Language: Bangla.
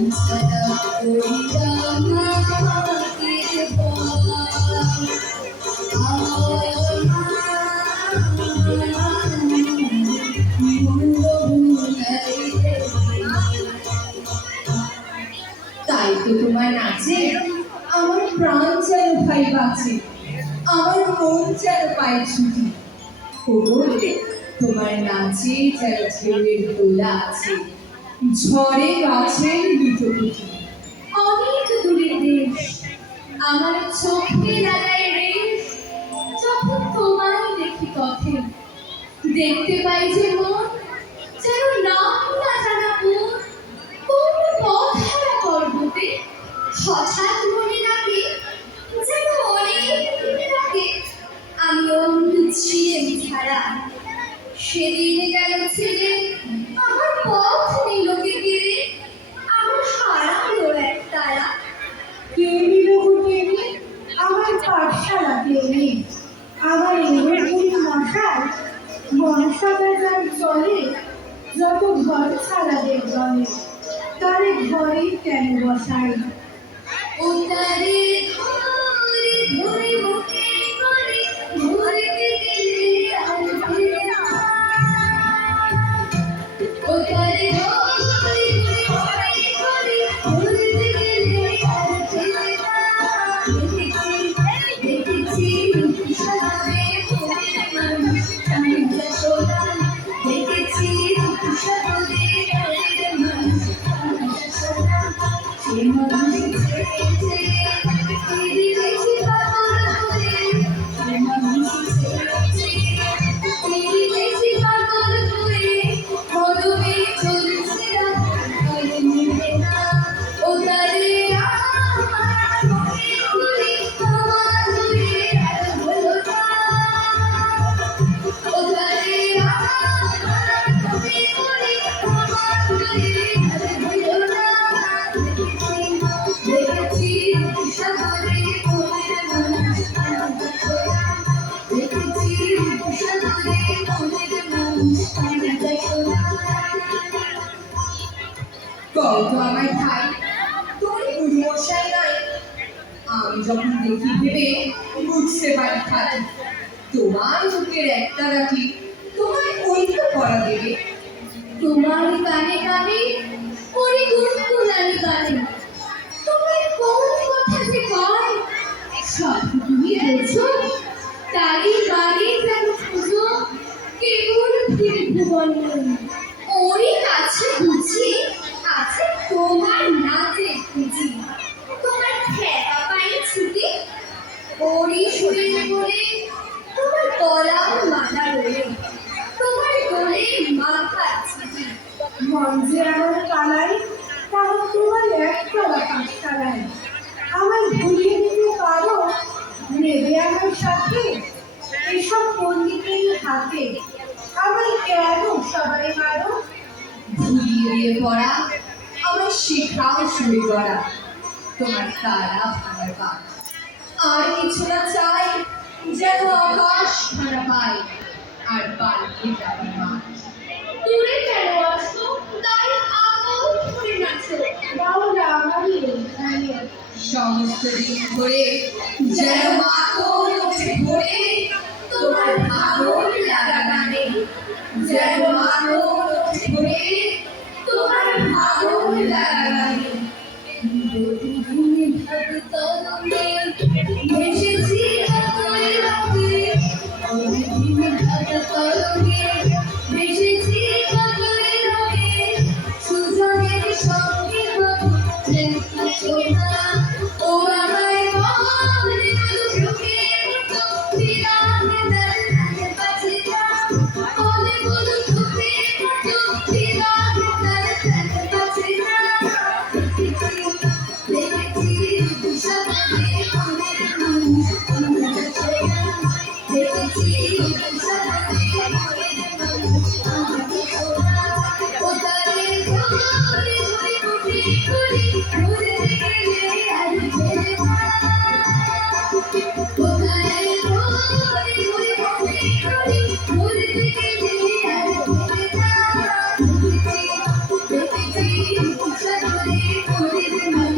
তাই তো তোমার নাচে আমার প্রাণ যেন ভাই বাঁচে, আমার মন যেন পায় ছুটি। ওরে তোমার নাচে যেন ঢেউয়ের দোলা আছে, ঝড়ে গাছের লুটোপুটি। অনেক দূরের দেশ আমার চোখে লাগায় রেশ, যখন তোমায় দেখি পথে দেখতে পাই যে মন যেন নাম না জানা মন কোন পথ হারা পর্বতে হঠাৎ মনে লাগে যেন অনেক দূরে থাকে আমি অন্য ছিলেন ছাড়া। সেদিন গেল ছেলে আমার পথ নিলকে গিরে, আমার হারালো এক তারা। কে নিল টেনে আমার পাঠশালা টেনে, আমার এরকম মশাল মনসা বেজার চলে, যত ঘর ছাড়া দেখবে তারে ঘরে কেন বসাই। ও তারে ধরে ধরে মুখে করে ধরতে গেলে আর ফিরে না। ও তারে ধরে ধরে করে ধরতে গেলে আর ফিরে না। দেখেছি রূপসারে ফুলের মানুষ আমি যশোদা, দেখেছি রূপসারে ফুলের মানুষ আমি যশোদা। সে মানুষ কত আমায় ভাই তোর গুরুমশাই নাই, আমি যখন দেখি ভেবে বুঝতে পারি খালি তোমার মুখের একটা রাখি তোমায় ঐক্য করা দেবে। তোমার গানে গানে ওরে গুনগুনানি গানে তোমার কোন কথা যে কয় সব তুমি বোঝো, তারই গানে যেন খুঁজো কেবল ফিরে ভুবন। ওরই কাছে বুঝি আছে তোমার নাচে খুঁজি, তোমার খেলা পাই ছুটি ওরই সুরে করে তোমার গলাও মালা রয়ে, তোমার গলে মাথা ছুটি। মন যে আমার কালাই তাও তোমার একতলা পাঠশালায়, আমায় ভুলিয়ে দিতে পারো নেবে আমার সাথে এসব পণ্ডিতের হাতে। আমায় কেন সবাই মারো? ভুলিয়ে দিয়ে পড়া আমার শেখাও শুরু করা, তোমার তারা ভাঙার পাঠ আর কিছু না চাই যেন আকাশ ভাড়া পাই আর পাল্টে যাবার মাঠ। দূরে কেন আসো তাই আগল ধরে নাচো, বাউলা আমারই এখানে সমস্ত দিন ধরে যেন মাখন ওঠে ভরে তোমার ভাঙন লাগা গানে, যেন মাখন ওঠে ভরে তোমার ভাঙন লাগা গানে। প্রতিদিন ভাবে তরঙ্গে ভেসেছি কতই রাতে, প্রতিদিন ভাবে তরঙ্গে ভেসেছি কতই রাতে, সুজনের সঙ্গে দেখা সোনা ও আমায় বলে চোখে ফিরাতে দেয় পাছে বলে বলো চোখে সাগরে তোদের